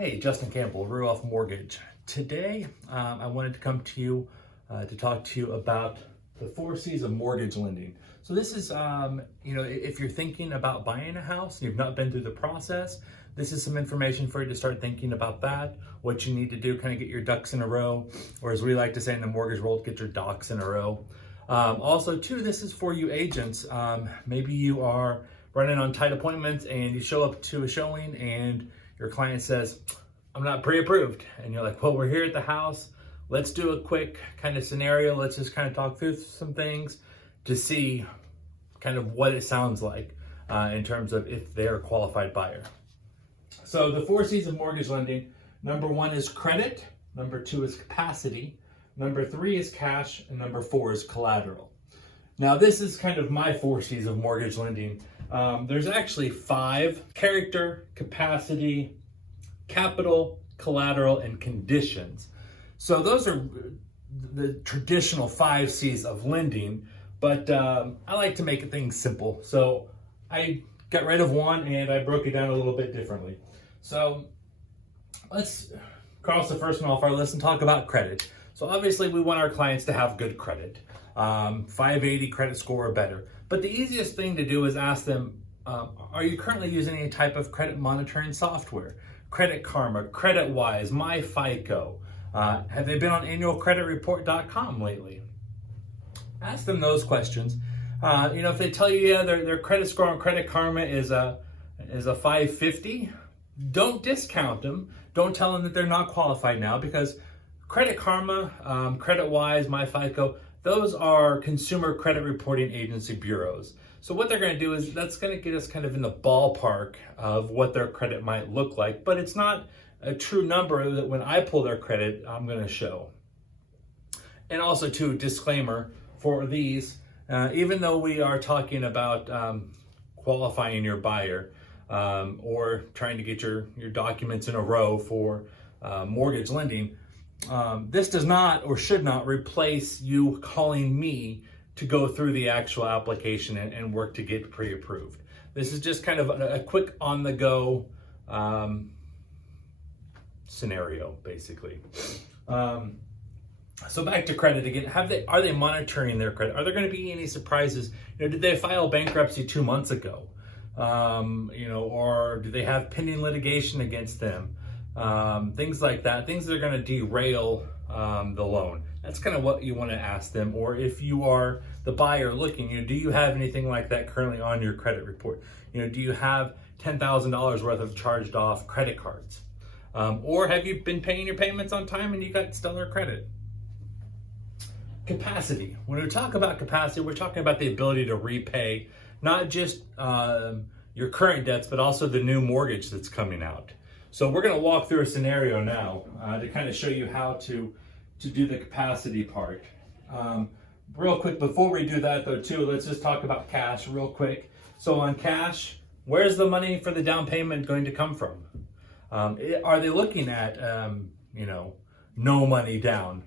Hey, Justin Campbell, Mortgage. Today, I wanted to come to you to talk to you about the 4 C's of mortgage lending. So this is, if you're thinking about buying a house and you've not been through the process, this is some information for you to start thinking about that, what you need to do, kind of get your ducks in a row, or as we like to say in the mortgage world, get your docs in a row. Also, too, this is for you agents. Maybe you are running on tight appointments and you show up to a showing and your client says, I'm not pre-approved. And you're like, well, we're here at the house. Let's do a quick kind of scenario. Let's just kind of talk through some things to see kind of what it sounds like in terms of if they're a qualified buyer. So the 4 C's of mortgage lending, number 1 is credit, number 2 is capacity, number 3 is cash, and number 4 is collateral. Now this is kind of my 4 C's of mortgage lending. There's actually 5: character, capacity, capital, collateral, and conditions. So those are the traditional 5 C's of lending, but I like to make things simple. So I got rid of one and I broke it down a little bit differently. So let's cross the first one off our list and talk about credit. So obviously we want our clients to have good credit, 580 credit score or better. But the easiest thing to do is ask them, are you currently using any type of credit monitoring software? Credit Karma, CreditWise, MyFICO. Have they been on annualcreditreport.com lately? Ask them those questions. If they tell you, yeah, their credit score on Credit Karma is a 550, don't discount them. Don't tell them that they're not qualified now, because Credit Karma, CreditWise, MyFICO, those are consumer credit reporting agency bureaus. So what they're going to do is that's going to get us kind of in the ballpark of what their credit might look like, but it's not a true number that when I pull their credit, I'm going to show. And also, too, disclaimer for these, even though we are talking about qualifying your buyer or trying to get your documents in a row for mortgage lending, this does not or should not replace you calling me to go through the actual application and work to get pre-approved. This is just kind of a quick on-the-go scenario, basically. So back to credit again. Are they monitoring their credit? Are there going to be any surprises? Did they file bankruptcy 2 months ago? Or do they have pending litigation against them? Things like that, things that are going to derail the loan. That's kind of what you want to ask them. Or if you are the buyer looking, do you have anything like that currently on your credit report? Do you have $10,000 worth of charged off credit cards? Or have you been paying your payments on time and you got stellar credit? Capacity. When we talk about capacity, we're talking about the ability to repay not just your current debts, but also the new mortgage that's coming out. So we're going to walk through a scenario now to kind of show you how to do the capacity part. Real quick, before we do that though too, let's just talk about cash real quick. So on cash, where's the money for the down payment going to come from? Are they looking at, no money down?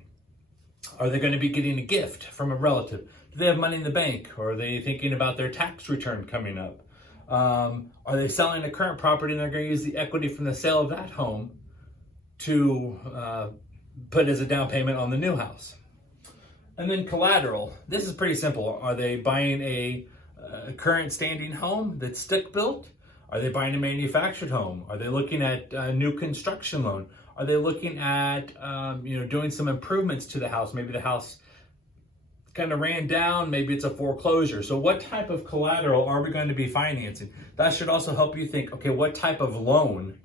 Are they going to be getting a gift from a relative? Do they have money in the bank? Or are they thinking about their tax return coming up? Are they selling a current property and they're going to use the equity from the sale of that home to put as a down payment on the new house? And then collateral. This is pretty simple. Are they buying a current standing home that's stick built? Are they buying a manufactured home? Are they looking at a new construction loan? Are they looking at doing some improvements to the house? Maybe the house kind of ran down, maybe it's a foreclosure. So what type of collateral are we going to be financing? That should also help you think, okay, what type of loan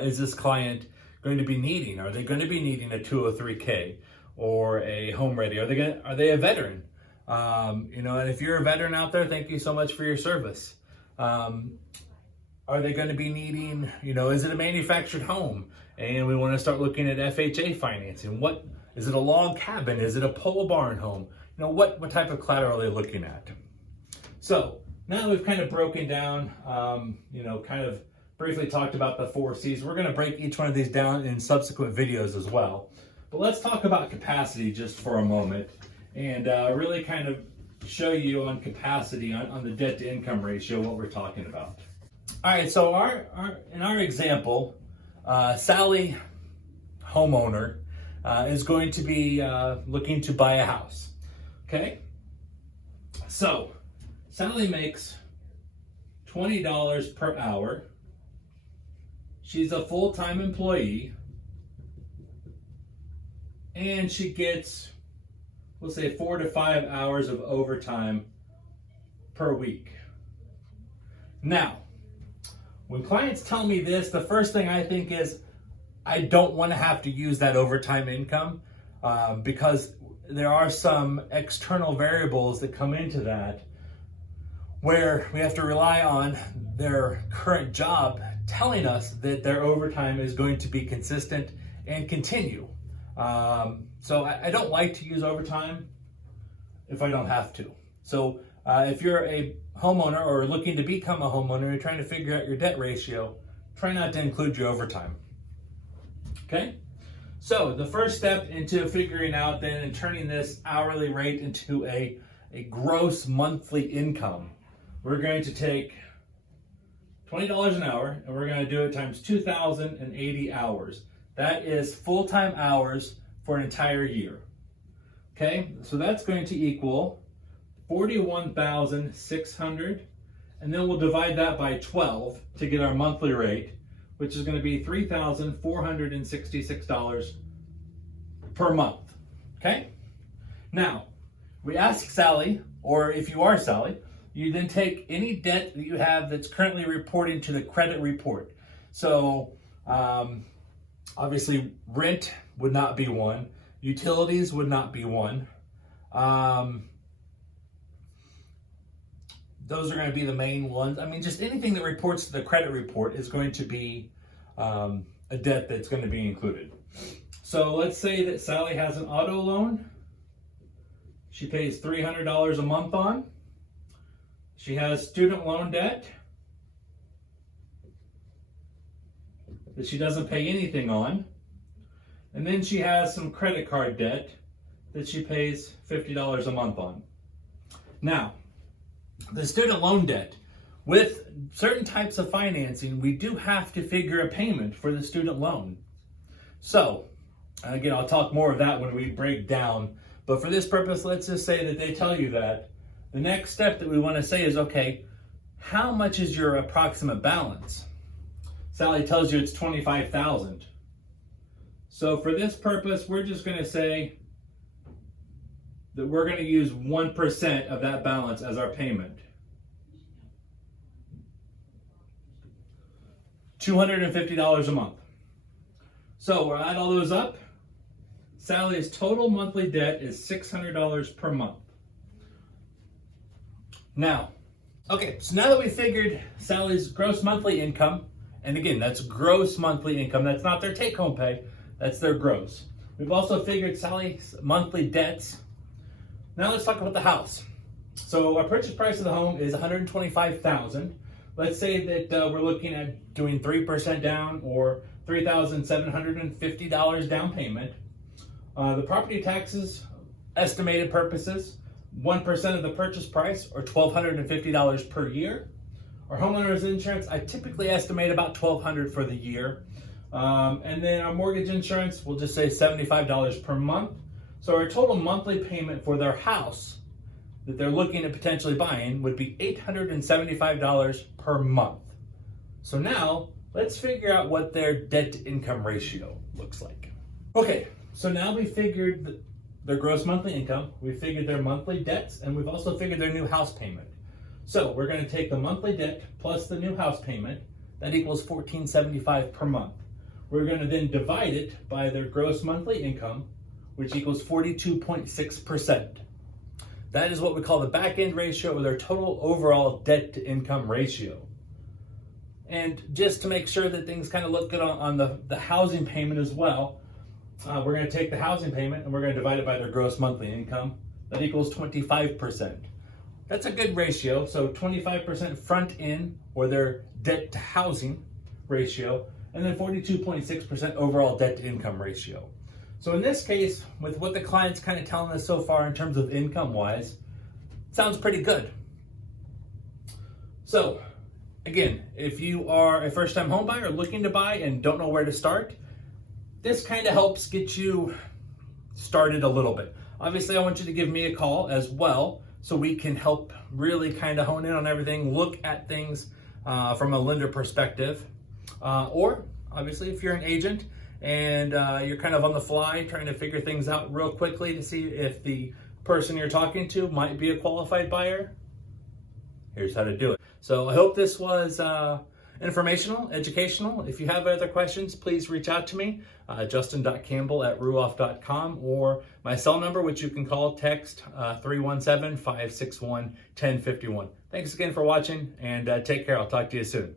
is this client going to be needing? Are they going to be needing a 203K or a home ready? Are they a veteran? And if you're a veteran out there, thank you so much for your service. Are they going to be needing, is it a manufactured home? And we want to start looking at FHA financing. Is it a log cabin? Is it a pole barn home? What type of collateral are they looking at? So now we've kind of broken down, kind of briefly talked about the 4 C's. We're going to break each one of these down in subsequent videos as well. But let's talk about capacity just for a moment and really kind of show you on capacity, on the debt to income ratio, what we're talking about. All right, so in our example, Sally, homeowner, is going to be looking to buy a house. Okay? So, Sally makes $20 per hour. She's a full-time employee. And she gets, we'll say, 4 to 5 hours of overtime per week. Now, when clients tell me this, the first thing I think is, I don't want to have to use that overtime income because there are some external variables that come into that where we have to rely on their current job telling us that their overtime is going to be consistent and continue. So I don't like to use overtime if I don't have to. So if you're a homeowner or looking to become a homeowner, you're trying to figure out your debt ratio, try not to include your overtime. Okay? So the first step into figuring out then and turning this hourly rate into a gross monthly income, we're going to take $20 an hour and we're going to do it times 2,080 hours. That is full-time hours for an entire year. Okay, so that's going to equal 41,600, and then we'll divide that by 12 to get our monthly rate, which is going to be $3,466 per month. Okay? Now, we ask Sally, or if you are Sally, you then take any debt that you have that's currently reporting to the credit report. So, obviously, rent would not be one. Utilities would not be one. Those are going to be the main ones. I mean, just anything that reports to the credit report is going to be a debt that's going to be included. So let's say that Sally has an auto loan. She pays $300 a month on. She has student loan debt that she doesn't pay anything on. And then she has some credit card debt that she pays $50 a month on. Now, the student loan debt, with certain types of financing, we do have to figure a payment for the student loan. So, again, I'll talk more of that when we break down. But for this purpose, let's just say that they tell you that. The next step that we want to say is, okay, how much is your approximate balance? Sally tells you it's $25,000. So for this purpose, we're just going to say that we're going to use 1% of that balance as our payment. $250 a month. So we'll add all those up. Sally's total monthly debt is $600 per month. Now, okay, so now that we figured Sally's gross monthly income, and again, that's gross monthly income, that's not their take-home pay, that's their gross. We've also figured Sally's monthly debts. Now let's talk about the house. So our purchase price of the home is $125,000. Let's say that we're looking at doing 3% down or $3,750 down payment. The property taxes, estimated purposes, 1% of the purchase price or $1,250 per year. Our homeowner's insurance, I typically estimate about $1,200 for the year. And then our mortgage insurance, we'll just say $75 per month. So our total monthly payment for their house that they're looking at potentially buying would be $875 per month. So now let's figure out what their debt to income ratio looks like. Okay, so now we figured their gross monthly income, we figured their monthly debts, and we've also figured their new house payment. So we're going to take the monthly debt plus the new house payment, that equals $1,475 per month. We're going to then divide it by their gross monthly income, which equals 42.6%. That is what we call the back end ratio, or their total overall debt to income ratio. And just to make sure that things kind of look good on the housing payment as well, we're going to take the housing payment and we're going to divide it by their gross monthly income. That equals 25%. That's a good ratio. So 25% front end, or their debt to housing ratio, and then 42.6% overall debt to income ratio. So in this case, with what the client's kind of telling us so far in terms of income wise, sounds pretty good. So Again, if you are a first-time home buyer looking to buy and don't know where to start, this kind of helps get you started a little bit. Obviously, I want you to give me a call as well so we can help really kind of hone in on everything, look at things from a lender perspective. Or obviously, if you're an agent and you're kind of on the fly trying to figure things out real quickly to see if the person you're talking to might be a qualified buyer, here's how to do it. So I hope this was informational, educational. If you have other questions, please reach out to me, justin.campbell@ruoff.com, or my cell number, which you can call, text 317-561-1051. Thanks again for watching, and take care. I'll talk to you soon.